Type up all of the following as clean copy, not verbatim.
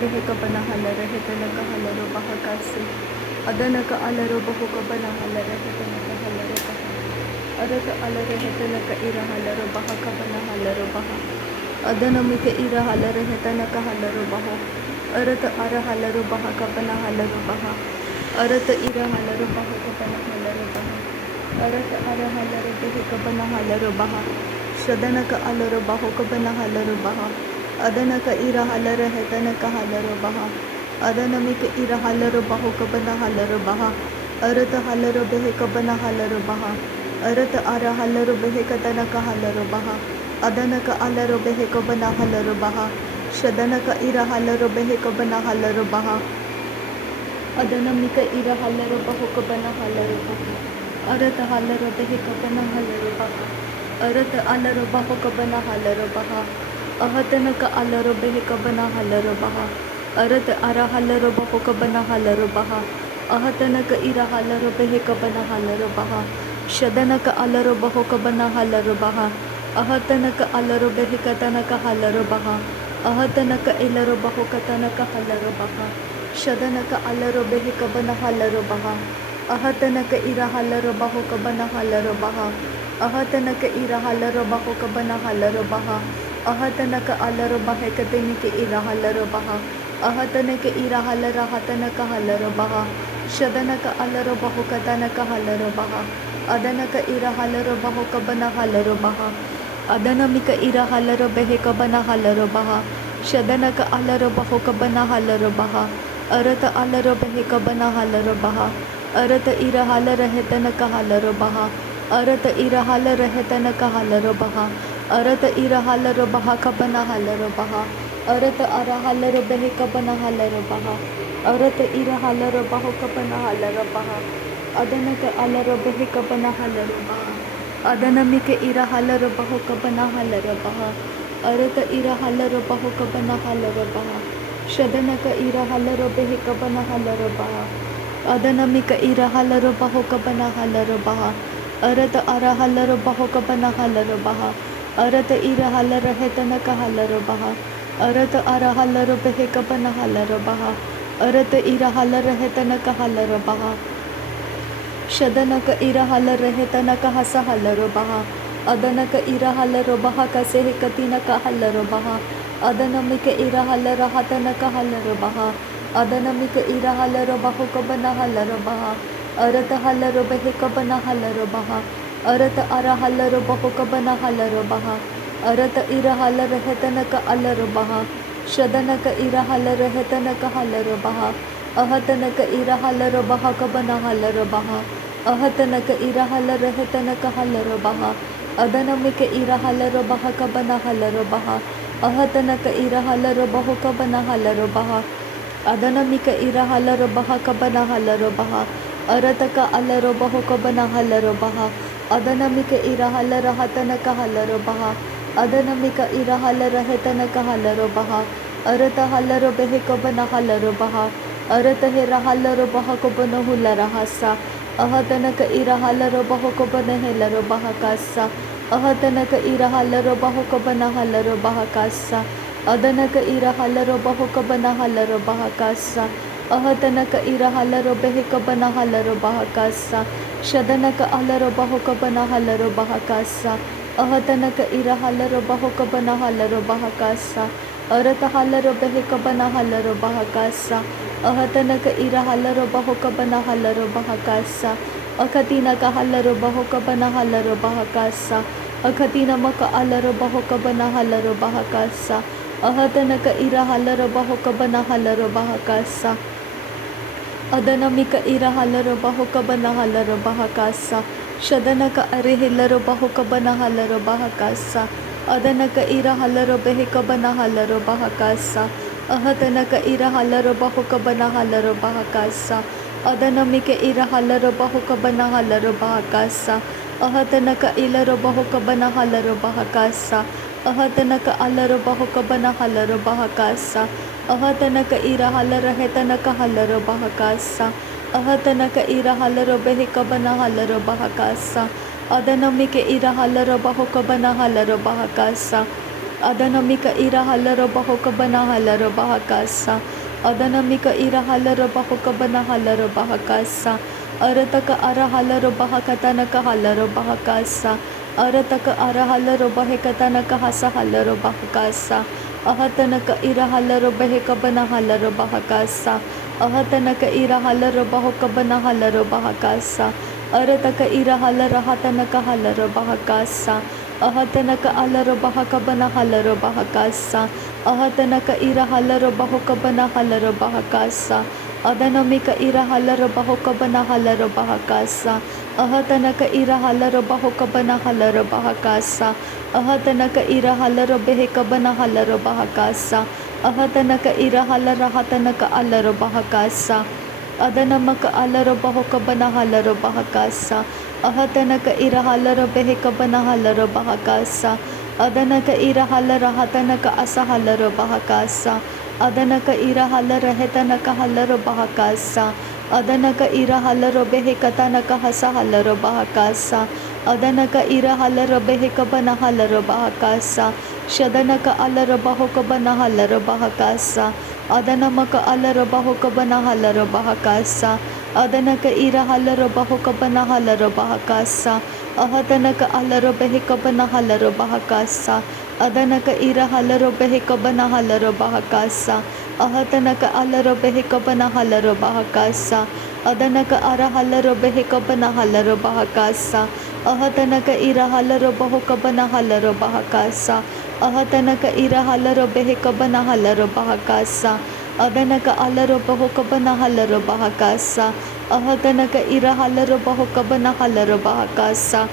behe kabana halare hetana ka halaro bahakasi adana ka alaro bahu kabana halare hetana ka halaro baha arata alare hetana ka ira halaro bahakabana halaro baha adana mike ira halare hetana ka halaro baho arata ara halaro bahakabana halaro baha arata ira halaro bahakabana halaro baha arata ara halaro behe kabana halaro baha shadana ka alaro baho kabana halaro baha adana ka ira halare hetana ka halaro baha adana mike ira halaro baho kabana halaro baha arata halaro behe kabana halaro baha arata ara halaro behe kadana ka halaro baha adana ka alaro behe kabana halaro baha shadana ka ira halaro behe kabana halaro baha adana mike ira halaro baho kabana halaro baha arata halaro behe kabana halaro baha arata alaro baho kabana halaro baha ahatana ka alaro behe kabana halaro baha arata ara halaro baho kabana halaro baha ahatana ka ira halaro behe kabana halaro baha shadana ka alaro baho kabana halaro baha ahatana ka alaro behe katana ka halaro baha ahatana ka ilaro baho katana ka halaro baha shadana ka alaro behe kabana halaro baha ahatana ka ira halaro baho kabana halaro baha ahatana ka ira halaro baho kabana halaro baha ahatana ka alaro bahe katani ke ira halaro baha ahatana ka ira halara hatana ka halaro baha shadana ka alaro baho katana ka halaro baha adana ka ira halaro baho kabana halaro baha adana mika ira halaro behe kabana halaro baha shadana ka alaro baho kabana halaro baha arata alaro behe kabana halaro baha arata ira halara hetana ka halaro baha arata ira halara hetana ka halaro baha arata ira halaro baha kabana halaro baha arata ara halaro behe kabana halaro baha arata ira halaro baho kabana halaro baha adana ka alaro behe kabana halaro baha adana mike ira halaro baho kabana halaro baha arata ira halaro baho kabana halaro baha shadana ka ira halaro behe kabana halaro baha adana mika ira halaro baho kabana halaro baha arata ara halaro baho kabana halaro baha arata ira halaro hetana ka halaro baha arata ara halaro behe kabana halaro baha arata ira halaro hetana ka halaro baha shadana ka ira halaro hetana ka hasa halaro baha adana ka ira halaro baha ka sehe katina ka halaro baha adana mika ira halaro hatana ka halaro baha adana mika ira halaro baho kabana halaro baha arata halaro behe kabana halaro baha arata ara halaro baho kabana halaro baha arata ira halaro hetana ka alaro baha shadana ka ira halaro hetana ka halaro baha ahatana ka ira halaro baha kabana halaro baha ahatana ka ira halaro hetana ka halaro baha adana mika ira halaro baha kabana halaro baha ahatana ka ira halaro baho kabana halaro baha adana mika ira halaro baha kabana halaro baha arata ka alaro baho kabana halaro baha adana mika ira halaro hatana ka halaro baha adana mika ira halaro hetana ka halaro baha arata halaro behe kabana halaro baha arata hera halaro baha kabana hulara hasa ahatana ka ira halaro baho kabana helaro baha kasa ahatana ka ira halaro baho kabana halaro baha kasa adana ka ira halaro baho kabana halaro baha kasa ahatana ka ira halaro behe kabana halaro baha kasa shadana ka alaro baho kabana halaro baha kasa ahatana ka ira halaro baho kabana halaro baha kasa arata halaro behe kabana halaro baha kasa ahatana ka ira halaro baho kabana halaro baha kasa akatina ka halaro baho kabana halaro baha kasa akatina maka alaro baho kabana halaro baha kasa ahatana ka ira halaro baho kabana halaro baha kasa adana mika ira halaro baho kabana halaro baha kasa shadana ka are hilaro baho kabana halaro baha kasa adana ka ira halaro behe kabana halaro baha kasa ahatana ka ira halaro baho kabana halaro baha kasa adana mika ira halaro baho kabana halaro baha kasa ahatana ka ilaro baho kabana halaro baha kasa ahatana ka alaro baho kabana halaro baha kasa ahatana ka ira halaro hetana ka halaro baha kasa ahatana ka ira halaro behe kabana halaro baha kasa adana mike ira halaro baho kabana halaro baha kasa Adanamika ira halaro bahoka bana halaro bahakasa. Adanamika ira halaro bahoka bana halaro bahakasa. Arataka ara halaro bahakatanaka halaro bahakasa. Arataka ara halaro bahekatanaka hasa halaro bahakasa. Ahatanaka ira halaro baheka bana halaro bahakasa. Ahatanaka ira halaro bahoka bana halaro bahakasa. Arataka ira halara hatanaka halaro bahakasa. Ahatanaka alaro bahaka bana halaro bahakasa. Ahatanaka ira halaro bahoka bana halaro bahakasa. Adanamika ira halaro bahoka bana halaro bahakasa. Ahatanaka ira halaro bahoka bana halaro bahakasa. Ahatanaka ira halaro beheka bana halaro bahakasa. Ahatanaka ira halara hatanaka alaro bahakasa. Adanamaka alaro bahoka bana halaro bahakasa. Ahatanaka ira halaro beheka bana halaro bahakasa. Adanaka ira halara hatanaka asa halaro bahakasa. Adanaka ira halara hetanaka halaro bahakasa. Adanaka ira halaro behekatanaka hasa halaro bahakasa. Adanaka ira halaro beheka bana halaro bahakasa. Shadanaka alaro bahoka bana halaro bahakasa. Adanamaka alaro bahoka bana halaro bahakasa. Adanaka ira halaro bahoka bana halaro bahakasa. Ahatanaka alaro beheka bana halaro bahakasa. Adanaka ira halaro beheka bana halaro bahakasa. Ahatanaka alaro beheka bana halaro bahakasa. Adanaka ara halaro beheka bana halaro bahakasa. Ahatanaka ira halaro bahoka bana halaro bahakasa. Ahatanaka ira halaro beheka bana halaro bahakasa. Adanaka alaro bahoka bana halaro bahakasa. Ahatanaka ira halaro bahoka bana halaro bahakasa.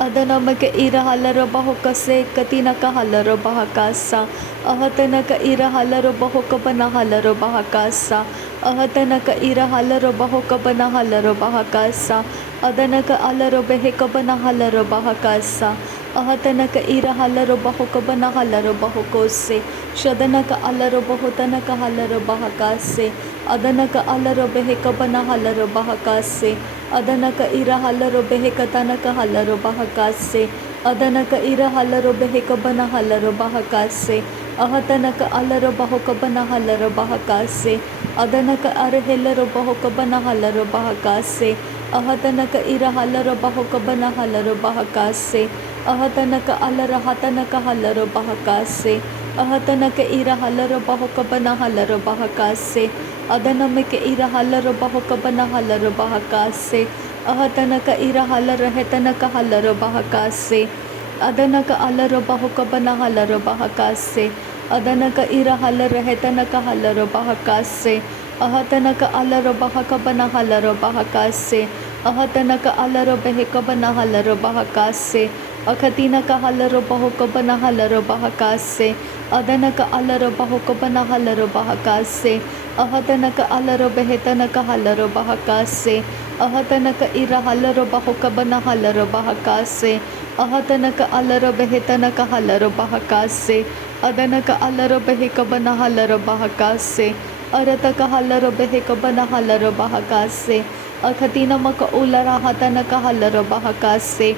Adanamaka ira halaro bahoka se katinaka halaro bahakasa. Ahatanaka ira halaro bahoka bana halaro bahakasa. Ahatanaka ira halaro bahoka bana halaro bahakasa. Adanaka alaro beheka bana halaro bahakasa. Ahatanaka ira halaro bahoka bana halaro bahokose. Shadanaka alaro bahotanaka halaro bahakase. Adanaka alaro beheka bana halaro bahakase. Adanaka ira halaro beheka tanaka halaro bahakase. Adanaka ira halaro beheka bana halaro bahakase. Ahatanaka alaro bahoka bana halaro bahakase. Adanaka arhelaro bahoka bana halaro bahakase. Ahatanaka ira halaro bahoka bana halaro bahakase. Ahatanaka alara hatanaka halaro bahakase. Ahatanaka ira halaro bahoka bana halaro bahakase. Adanamika ira halaro bahoka bana halaro bahakase. Ahatanaka ira halara hetanaka halaro bahakase. Adanaka alaro bahoka bana halaro bahakase. Adanaka ira halara hetanaka halaro bahakase. Ahatanaka alaro bahaka bana halaro bahakase. Ahatanaka alaro beheka bana halaro bahakase. Akatinaka halaro bahoka bana halaro bahakase. Adanaka alaro bahoka bana halaro bahakase. Ahatanaka alaro behetanaka halaro bahakase. Ahatanaka ira halaro bahoka bana halaro bahakase. Ahatanaka alaro behetanaka halaro bahakase. Adanaka alaro beheka bana halaro bahakase. Arataka halaro beheka bana halaro bahakase. Akatina maka ulara hatanaka halaro bahakase.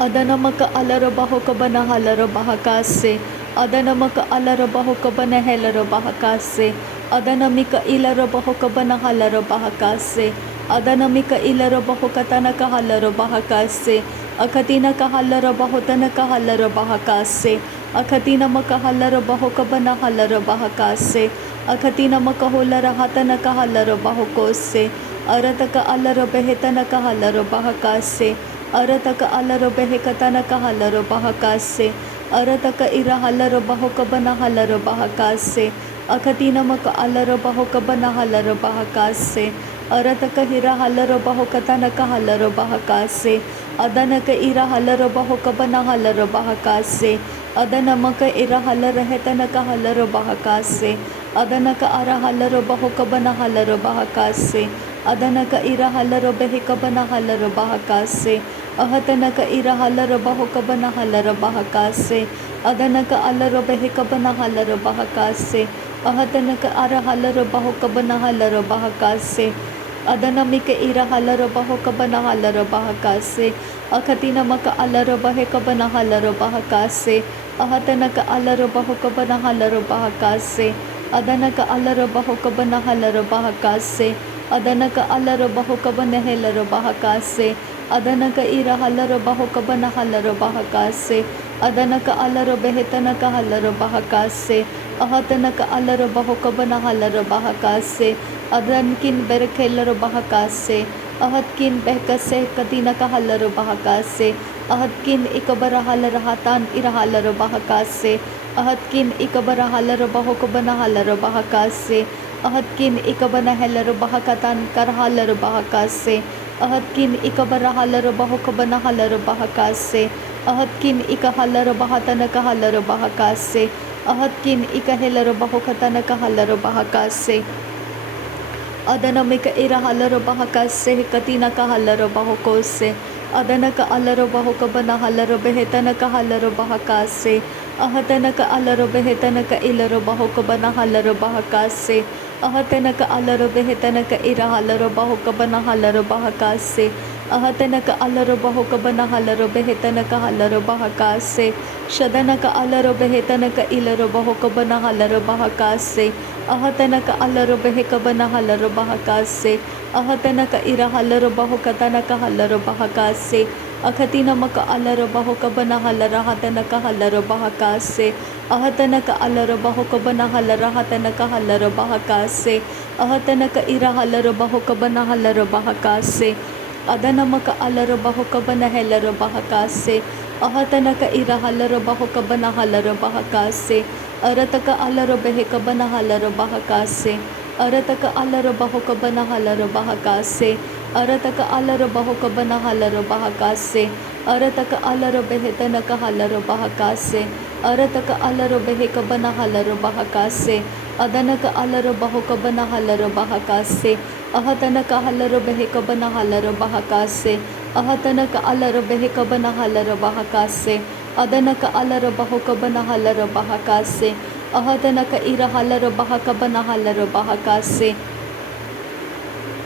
Adanamaka alaro bahoka bana halaro bahakase. Adanamaka alaro bahoka bana helaro bahakase. Adanamika ilaro bahoka bana halaro bahakase. Adanamika ilaro bahoka tanaka halaro bahakase. Akatina ka halaro bahotanaka halaro bahakase. Akatina maka halaro bahoka bana halaro bahakase. Akatina maka hulara hatanaka halaro bahokose. Arataka alaro behetanaka halaro bahakase. Arataka alaro behekatanaka halaro bahakase. Arataka ira halaro bahoka bana halaro bahakase. Akatina maka alaro bahoka bana halaro bahakase. Arataka hira halaro bahoka tanaka halaro bahakase. Adanaka ira halaro bahoka bana halaro bahakase. Adanamaka ira halaro hetanaka halaro bahakase. Adanaka ara halaro bahoka bana halaro bahakase. Adanaka ira halaro beheka bana halaro bahakase. Ahatanaka ira halaro bahoka bana halaro bahakase. Adanaka alaro beheka bana halaro bahakase. Ahatanaka ara halaro bahoka bana halaro bahakase. Adanamika ira halaro bahoka bana halaro bahakase. Akatina maka alaro bahe kabana halaro bahakase. Ahatanaka alaro baho kabana halaro bahakase. Adanaka alaro baho kabana halaro bahakase. Adanaka alaro baho kabana helaro bahakase. Adanaka ira halaro baho kabana halaro bahakase. Adanaka alaro behetanaka halaro bahakase. Ahatanaka alaro baho kabana halaro bahakase. Adankin berekelaro bahakase. Ahatkin behkase katinaka halaro bahakase. Ahatkin ikabara halaro hatan ira halaro bahakase. Ahatkin ikabara halaro baho kabana halaro bahakase. Ahatkin ikabana helaro bahakatan kar halaro bahakase. Ahatkin ikabara halaro baho kabana halaro bahakase. Ahatkin ikahalaro bahatanaka halaro bahakase. Ahatkin ikahelaro baho katanaka halaro bahakase. Adanamika ira halaro bahakase katinaka halaro bahokose. Adanaka alaro bahokabana halaro behetanaka halaro bahakase. Ahatanaka alaro behetanaka ilaro bahokabana halaro bahakase. Ahatanaka alaro behetanaka ira halaro bahokabana halaro bahakase. Ahatanaka alaro bahokabana halaro behetanaka halaro bahakase. Shadanaka alaro behetanaka ilaro bahokabana halaro bahakase. Ahatanaka alaro behekabana halaro bahakase. Ahatanaka ira halaro bahokatanaka halaro bahakase. Akatina maka alaro bahokabana halara hatanaka halaro bahakase. Ahatanaka alaro bahokabana halara hatanaka halaro bahakase. Ahatanaka ira halaro bahokabana halaro bahakase. Adanamaka alaro bahokabana helaro bahakase. Ahatanaka ira halaro bahokabana halaro bahakase. Arataka alaro behekabana halaro bahakase. Arataka alaro bahokabana halaro bahakase. Arataka alaro bahokabana halaro bahakase. Arataka alaro behetanaka halaro bahakase. Arataka alaro behekabana halaro bahakase. Adanaka alaro bahokabana halaro bahakase. Ahatanaka halaro behekabana halaro bahakase. Ahatanaka alaro behekabana halaro bahakase. Adanaka alaro bahokabana halaro bahakase. Ahatanaka ira halaro bahakabana halaro bahakase.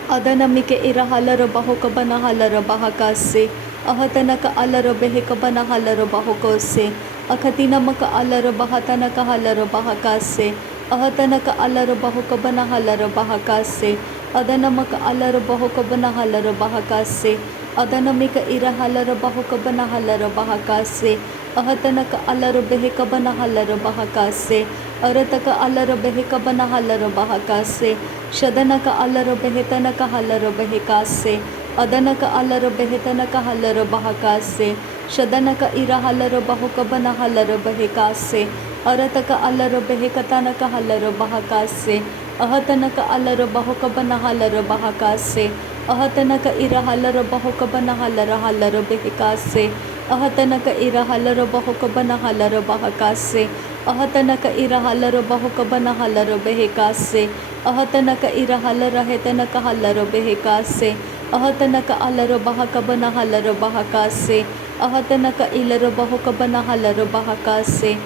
Adanamike ira halaro bahokabana halaro bahakase. Ahatanaka alaro behekabana halaro bahokose. Akatina maka alaro bahatanaka halaro bahakase. Ahatanaka alaro bahokabana halaro bahakase. Adanamaka alaro bahokabana halaro bahakase. Adanamika ira halaro bahokabana halaro bahakase. Ahatanaka alaro behekabana halaro bahakase. Arataka alaro behekabana halaro bahakase. Shadanaka alaro behetanaka halaro behekase. Adanaka alaro behetanaka halaro bahakase. Shadanaka ira halaro bahokabana halaro behekase. Arataka alaro behekatanaka halaro bahakase. Ahatanaka alaro bahokabana halaro bahakase. Ahatanaka ira halaro bahokabana halaro halaro behekase. Ahatanaka ira halaro bahokabana halaro bahakase. Ahatanaka ira halaro bahokabana halaro behekase. Ahatanaka ira halaro hetanaka halaro behekase. Ahatanaka alaro bahakabana halaro bahakase. Ahatanaka ilaro bahokabana halaro bahakase.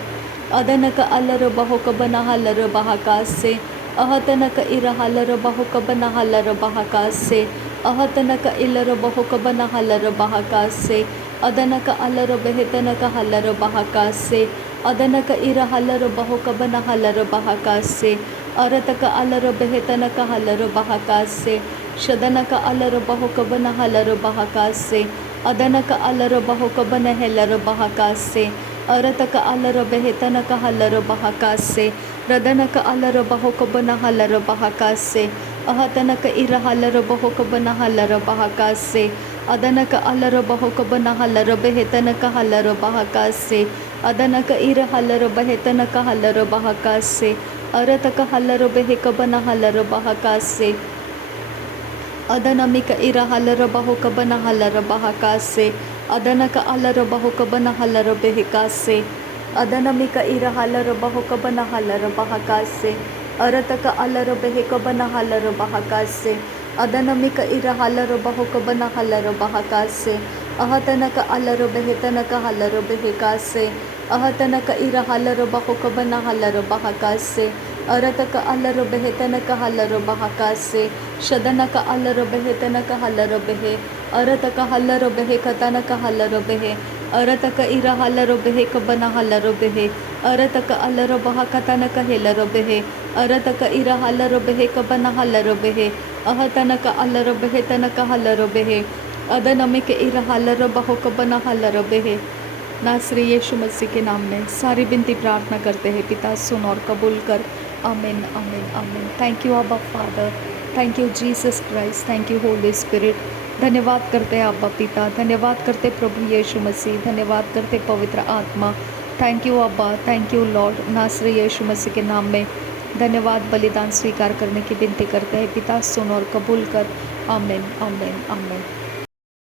Adanaka alaro bahokabana halaro bahakase. Ahatanaka ira halaro bahokabana halaro bahakase. Ahatanaka ilaro bahokabana halaro bahakase. Adanaka alaro behetanaka halaro bahakase. Adanaka ira halaro bahokabana halaro bahakase. Arataka alaro behetanaka halaro bahakase. Shadanaka alaro bahokabana halaro bahakase. Adanaka alaro bahokabana helaro bahakase. Arataka alaro behetanaka halaro bahakase. Radanaka alaro bahokabana halaro bahakase. Ahatanaka ira halaro bahokabana halaro bahakase. Adanaka alaro bahokabana halaro behetanaka halaro bahakase. Adanaka ira halaro behetanaka halaro bahakase. Arataka halaro behekabana halaro bahakase. Adanamika ira halaro bahokabana halaro bahakase. Adanaka alaro bahokabana halaro behekase. Adanamika ira halaro bahokabana halaro bahakase. Arataka alaro behekabana halaro bahakase. Adanamika ira halaro bahokabana halaro bahakase. Ahatanaka alaro behetanaka halaro behekase. Ahatanaka ira halaro bahokabana halaro bahakase. Arataka alaro behetanaka halaro bahakase. Shadanaka alaro behetanaka halaro behe. अरतक हल्लरो बेहे कतनक हल्लरो बेहे अरतक इरा हल्लरो बेहे कबना हल्लरो बेहे अरतक अल्लरो बहा कतनक हेलरो बेहे अरतक इरा हल्लरो बेहे कबना हल्लरो बेहे अहतनक अल्लरो बेहे तनक हल्लरो बेहे अदनमिक इरा हल्लरो बहो कबना हल्लरो बेहे। नासरी यीशु मसीह के नाम में सारी विनती प्रार्थना करते हैं पिता, सुन और कबूल कर। आमीन आमीन आमीन। थैंक यू अब्बा father, thank you Jesus Christ, thank you Holi spirit. धन्यवाद करते हैं अब्बा पिता, धन्यवाद करते प्रभु यीशु मसीह, धन्यवाद करते पवित्र आत्मा। थैंक यू अब्बा, थैंक यू लॉर्ड। नासरी यीशु मसीह के नाम में धन्यवाद। बलिदान स्वीकार करने की विनती करते हैं पिता, सुन और कबूल कर। आमीन आमीन आमीन।